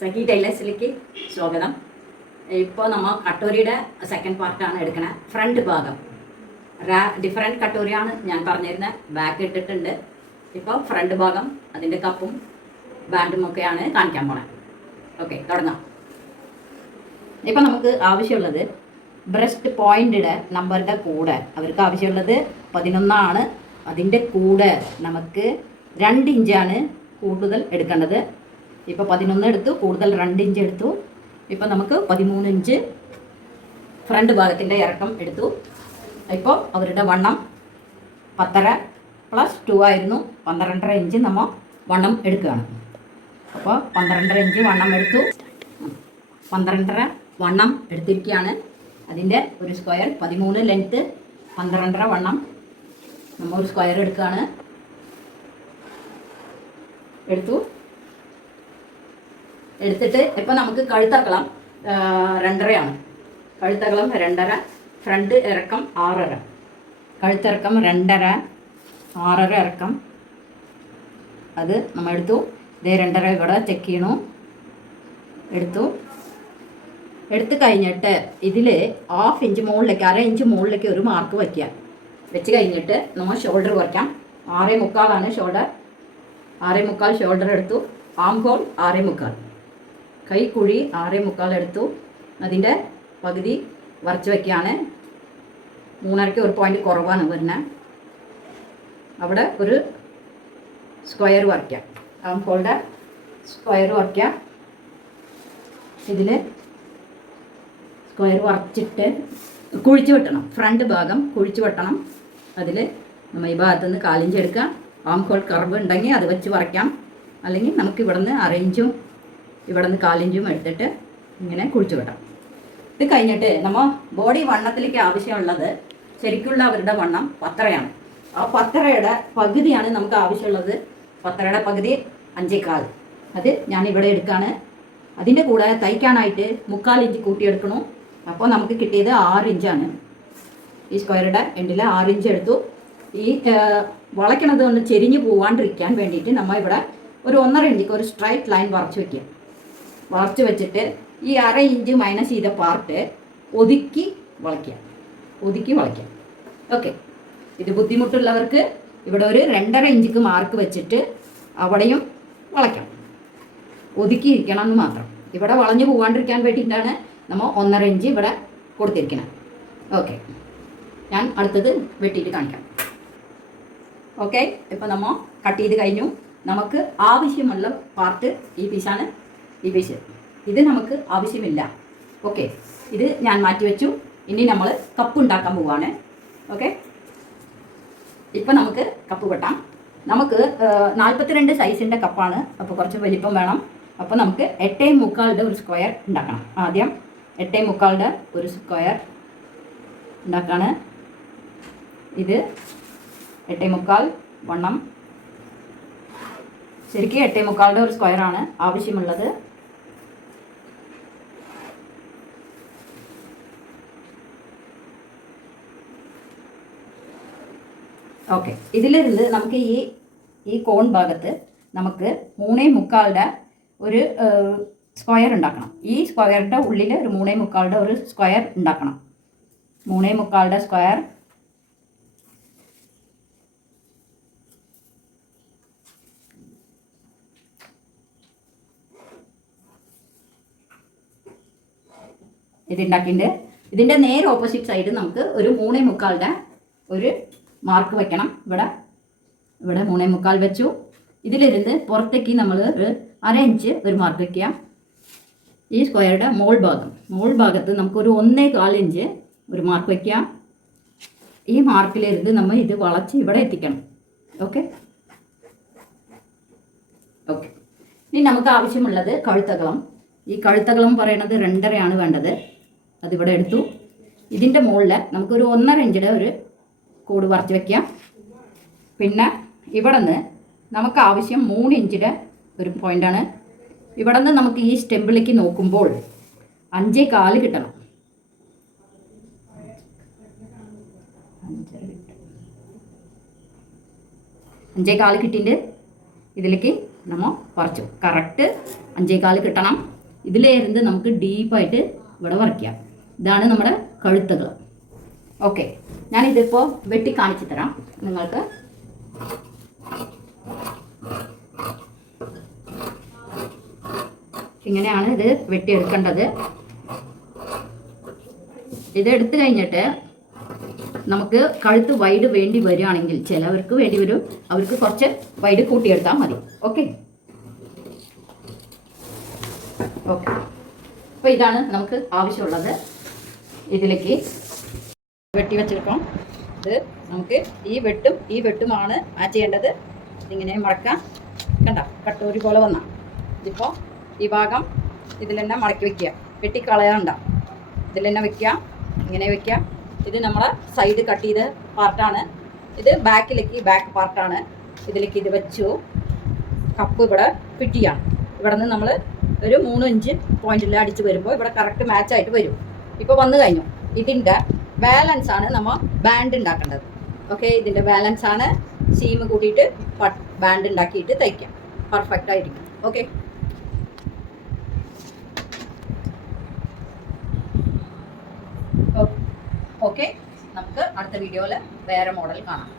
സഖി ടൈലേഴ്സിലേക്ക് സ്വാഗതം. ഇപ്പോൾ നമ്മൾ കട്ടോരിയുടെ സെക്കൻഡ് പാർട്ടാണ് എടുക്കുന്നത് ഫ്രണ്ട് ഭാഗം. റാ ഡിഫറെന്റ് കട്ടോറിയാണ് ഞാൻ പറഞ്ഞിരുന്നത് ബാക്ക് ഇട്ടിട്ടുണ്ട്. ഇപ്പോൾ ഫ്രണ്ട് ഭാഗം അതിന്റെ കപ്പും ബാൻഡും ഒക്കെയാണ് കാണിക്കാൻ പോണത് ഓക്കെ തുടങ്ങാം. ഇപ്പം നമുക്ക് ആവശ്യമുള്ളത് ബ്രസ്റ്റ് പോയിന്റിയുടെ നമ്പറിന്റെ കൂടെ. അവർക്ക് ആവശ്യമുള്ളത് പതിനൊന്നാണ്. അതിന്റെ കൂടെ നമുക്ക് രണ്ട് ഇഞ്ചാണ് കൂടുതൽ എടുക്കേണ്ടത്. ഇപ്പോൾ പതിനൊന്ന് എടുത്തു കൂടുതൽ രണ്ട് ഇഞ്ച് എടുത്തു. ഇപ്പോൾ നമുക്ക് പതിമൂന്ന് ഇഞ്ച് ഫ്രണ്ട് ഭാഗത്തിന്റെ ഇറക്കം എടുത്തു. ഇപ്പോൾ അവരുടെ വണ്ണം പത്തര പ്ലസ് ടു ആയിരുന്നു. പന്ത്രണ്ടര ഇഞ്ച് നമ്മൾ വണ്ണം എടുക്കുകയാണ്. അപ്പോൾ പന്ത്രണ്ടര ഇഞ്ച് വണ്ണം എടുത്തു. പന്ത്രണ്ടര വണ്ണം എടുത്തിരിക്കുകയാണ്. അതിന്റെ ഒരു സ്ക്വയർ പതിമൂന്ന് ലെങ്ത്ത് പന്ത്രണ്ടര വണ്ണം നമ്മൾ ഒരു സ്ക്വയർ എടുക്കുകയാണ്. എടുത്തു. എടുത്തിട്ട് ഇപ്പം നമുക്ക് കഴുത്തക്കളം രണ്ടരയാണ്. കഴുത്തക്കളം രണ്ടര ഫ്രണ്ട് ഇറക്കം ആറര. കഴുത്തിറക്കം രണ്ടര ആറര ഇറക്കം. അത് നമ്മൾ എടുത്തു. ഇതേ രണ്ടര ഇവിടെ ചെക്ക് ചെയ്യണു. എടുത്തു. എടുത്തു കഴിഞ്ഞിട്ട് ഇതിൽ ഹാഫ് ഇഞ്ച് മുകളിലേക്ക് അര ഇഞ്ച് മുകളിലേക്ക് ഒരു മാർക്ക് വയ്ക്കുക. വെച്ച് കഴിഞ്ഞിട്ട് നമ്മൾ ഷോൾഡർ കുറയ്ക്കാം. ആറേ മുക്കാലാണ് ഷോൾഡർ ആറേ മുക്കാൽ ഷോൾഡർ എടുത്തു. ആം ഹോൾ ആറേ മുക്കാൽ. കൈക്കുഴി ആറേ മുക്കാൽ എടുത്തു. അതിന്റെ പകുതി വരച്ച് വയ്ക്കുകയാണ് മൂന്നരയ്ക്ക് ഒരു പോയിന്റ് കുറവാണ് വരുന്നത് അവിടെ ഒരു സ്ക്വയർ വരയ്ക്കാം. ആം ഹോളുടെ സ്ക്വയർ വരയ്ക്കാം. ഇതിൽ സ്ക്വയർ വരച്ചിട്ട് കുഴിച്ച് വെട്ടണം. ഫ്രണ്ട് ഭാഗം കുഴിച്ച് വെട്ടണം. അതിൽ നമ്മൾ ഈ ഭാഗത്തു നിന്ന് കാലിഞ്ചെടുക്കാം ആം ഹോൾ കർവ് ഉണ്ടെങ്കിൽ അത് വെച്ച് വരയ്ക്കാം. അല്ലെങ്കിൽ നമുക്ക് ഇവിടെ നിന്ന് അറേഞ്ചും ഇവിടെ നിന്ന് കാലിഞ്ചും എടുത്തിട്ട് ഇങ്ങനെ കുഴിച്ചു വിടാം. ഇത് കഴിഞ്ഞിട്ട് നമ്മൾ ബോഡി വണ്ണത്തിലേക്ക് ആവശ്യമുള്ളത് ശരിക്കുള്ള അവരുടെ വണ്ണം പത്തരയാണ് ആ പത്തരയുടെ പകുതിയാണ് നമുക്ക് ആവശ്യമുള്ളത്. പത്തരയുടെ പകുതി അഞ്ചേക്കാൽ അത് ഞാൻ ഇവിടെ എടുക്കാണ്. അതിന്റെ കൂടെ തയ്ക്കാനായിട്ട് മുക്കാൽ ഇഞ്ച് കൂട്ടിയെടുക്കണു അപ്പോൾ നമുക്ക് കിട്ടിയത് ആറ് ഇഞ്ചാണ്. ഈ സ്ക്വയറുടെ എൻഡിൽ ആറ് ഇഞ്ച് എടുത്തു. ഈ വളയ്ക്കണത് കൊണ്ട് ചെരിഞ്ഞ് പോവാണ്ടിരിക്കാൻ വേണ്ടിയിട്ട് നമ്മൾ ഇവിടെ ഒരു ഒന്നര ഇഞ്ചിക്ക് ഒരു സ്ട്രൈറ്റ് ലൈൻ വരച്ച് വെക്കുക. വരച്ച് വെച്ചിട്ട് ഈ അര ഇഞ്ച് മൈനസ് ചെയ്ത പാർട്ട് ഒതുക്കി വളയ്ക്കുക. ഒതുക്കി വളയ്ക്കുക. ഓക്കെ ഇത് ബുദ്ധിമുട്ടുള്ളവർക്ക് ഇവിടെ ഒരു രണ്ടര ഇഞ്ചിക്ക് മാർക്ക് വെച്ചിട്ട് അവിടെയും വളയ്ക്കണം ഒതുക്കിയിരിക്കണം എന്ന് മാത്രം. ഇവിടെ വളഞ്ഞു പോകാണ്ടിരിക്കാൻ വേണ്ടിയിട്ടാണ് നമ്മൾ ഒന്നര ഇഞ്ച് ഇവിടെ കൊടുത്തിരിക്കുന്നത്. ഓക്കെ ഞാൻ അടുത്തത് വെട്ടിയിട്ട് കാണിക്കാം. ഓക്കെ ഇപ്പോൾ നമ്മൾ കട്ട് ചെയ്ത് കഴിഞ്ഞു. നമുക്ക് ആവശ്യമുള്ള പാർട്ട് ഈ പീസാണ് ഈ ഇത് നമുക്ക് ആവശ്യമില്ല. ഓക്കെ. ഇത് ഞാൻ മാറ്റി വെച്ചു ഇനി നമ്മൾ കപ്പ് ഉണ്ടാക്കാൻ പോവാണ്. ഓക്കെ. ഇപ്പം നമുക്ക് കപ്പ് വെട്ടാം. നമുക്ക് നാൽപ്പത്തിരണ്ട് സൈസിന്റെ കപ്പാണ്. അപ്പോൾ കുറച്ച് വലിപ്പം വേണം. അപ്പോൾ നമുക്ക് എട്ടേ മുക്കാളുടെ ഒരു സ്ക്വയർ ഉണ്ടാക്കണം. ആദ്യം എട്ടേ മുക്കാളുടെ ഒരു സ്ക്വയർ ഉണ്ടാക്കാണ്. ഇത് എട്ടേ മുക്കാൽ വണ്ണം. ശരിക്കും എട്ടേ മുക്കാളുടെ ഒരു സ്ക്വയർ ആണ് ആവശ്യമുള്ളത്. ഓക്കെ ഇതിലിരുന്ന് നമുക്ക് ഈ ഈ കോൺ ഭാഗത്ത് നമുക്ക് മൂന്നേ മുക്കാളുടെ ഒരു സ്ക്വയർ ഉണ്ടാക്കണം. ഈ സ്ക്വയറിന്റെ ഉള്ളിൽ ഒരു മൂന്നേ മുക്കാളുടെ ഒരു സ്ക്വയർ ഉണ്ടാക്കണം. മൂന്നേ മുക്കാളുടെ സ്ക്വയർ ഇതുണ്ടാക്കിയിട്ടുണ്ട് ഇതിന്റെ നേരെ ഓപ്പോസിറ്റ് സൈഡ് നമുക്ക് ഒരു മൂന്നേ മുക്കാളുടെ ഒരു മാർക്ക് വെക്കണം. ഇവിടെ ഇവിടെ മൂന്നേ മുക്കാൽ വെച്ചു. ഇതിലിരുന്ന് പുറത്തേക്ക് നമ്മൾ ഒരു അര ഇഞ്ച് ഒരു മാർക്ക് വയ്ക്കുക ഈ സ്ക്വയറുടെ മോൾ ഭാഗം. മോൾ ഭാഗത്ത് നമുക്കൊരു ഒന്നേ കാൽ ഇഞ്ച് ഒരു മാർക്ക് വയ്ക്കുക ഈ മാർക്കിലിരുന്ന് നമ്മൾ ഇത് വളച്ച് ഇവിടെ എത്തിക്കണം. ഓക്കെ ഓക്കെ ഇനി നമുക്ക് ആവശ്യമുള്ളത് കഴുത്തകളം. ഈ കഴുത്തകളം പറയണത് രണ്ടരയാണ് വേണ്ടത്. അതിവിടെ എടുത്തു. ഇതിന്റെ മുകളിൽ നമുക്കൊരു ഒന്നര ഇഞ്ചിയുടെ ഒരു കൂട് പറിച്ച് വയ്ക്കുക പിന്നെ ഇവിടെ നിന്ന് നമുക്ക് ആവശ്യം മൂന്ന് ഇഞ്ചിന്റെ ഒരു പോയിന്റാണ് ഇവിടെ നിന്ന് നമുക്ക് ഈ സ്റ്റെമ്പിളിലേക്ക് നോക്കുമ്പോൾ അഞ്ചേ കാൽ കിട്ടണം. അഞ്ചേ കാൽ കിട്ടിയിട്ട് ഇതിലേക്ക് നമ്മൾ പറിച്ചു കറക്റ്റ് അഞ്ചേ കാൽ കിട്ടണം. ഇതിലേരുന്ന് നമുക്ക് ഡീപ്പായിട്ട് ഇവിടെ വരയ്ക്കാം ഇതാണ് നമ്മുടെ കഴുത്തുകൾ. ഓക്കെ ഞാനിതിപ്പോൾ വെട്ടി കാണിച്ചു തരാം. നിങ്ങൾക്ക് ഇങ്ങനെയാണ് ഇത് വെട്ടിയെടുക്കേണ്ടത്. ഇത് എടുത്തു കഴിഞ്ഞിട്ട് നമുക്ക് കഴുത്ത് വൈഡ് വേണ്ടി വരികയാണെങ്കിൽ ചിലവർക്ക് വേണ്ടി വരും. അവർക്ക് കുറച്ച് വൈഡ് കൂട്ടിയെടുത്താൽ മതി. ഓക്കെ ഓക്കെ അപ്പോൾ ഇതാണ് നമുക്ക് ആവശ്യമുള്ളത് ഇതിലേക്ക് വെട്ടി വെച്ചിരിക്കും ഇത് നമുക്ക് ഈ വെട്ടും ഈ വെട്ടുമാണ് മാച്ച് ചെയ്യേണ്ടത്. ഇങ്ങനെ മടക്കാം കണ്ട കട്ടൂരി പോലെ വന്ന. ഇതിപ്പോൾ ഈ ഭാഗം ഇതിൽ തന്നെ മടക്കി വെക്കുക. വെട്ടിക്കളയണ്ട ഇതിൽ തന്നെ വെക്കുക? ഇങ്ങനെ വെക്കുക. ഇത് നമ്മളെ സൈഡ് കട്ട് ചെയ്ത പാർട്ടാണ് ഇത് ബാക്കിലേക്ക് ബാക്ക് പാർട്ടാണ് ഇതിലേക്ക് ഇത് വെച്ചു. കപ്പ് ഇവിടെ ഫിറ്റ് ചെയ്യാണ്. ഇവിടെ നിന്ന് നമ്മൾ ഒരു മൂന്ന് ഇഞ്ച് പോയിന്റിൽ അടിച്ച് വരുമ്പോൾ ഇവിടെ കറക്റ്റ് മാച്ചായിട്ട് വരും. ഇപ്പോൾ വന്നു കഴിഞ്ഞു. ഇതിന്റെ ബാലൻസ് ആണ് നമ്മൾ ബാൻഡ് ഉണ്ടാക്കേണ്ടത് ഓക്കെ ഇതിന്റെ ബാലൻസ് ആണ് സീം കൂട്ടിയിട്ട് ബാൻഡ് ഉണ്ടാക്കിയിട്ട് തയ്ക്കാം. പെർഫെക്റ്റ് ആയിരിക്കും. ഓക്കെ ഓക്കെ നമുക്ക് അടുത്ത വീഡിയോയിൽ വേറെ മോഡൽ കാണാം.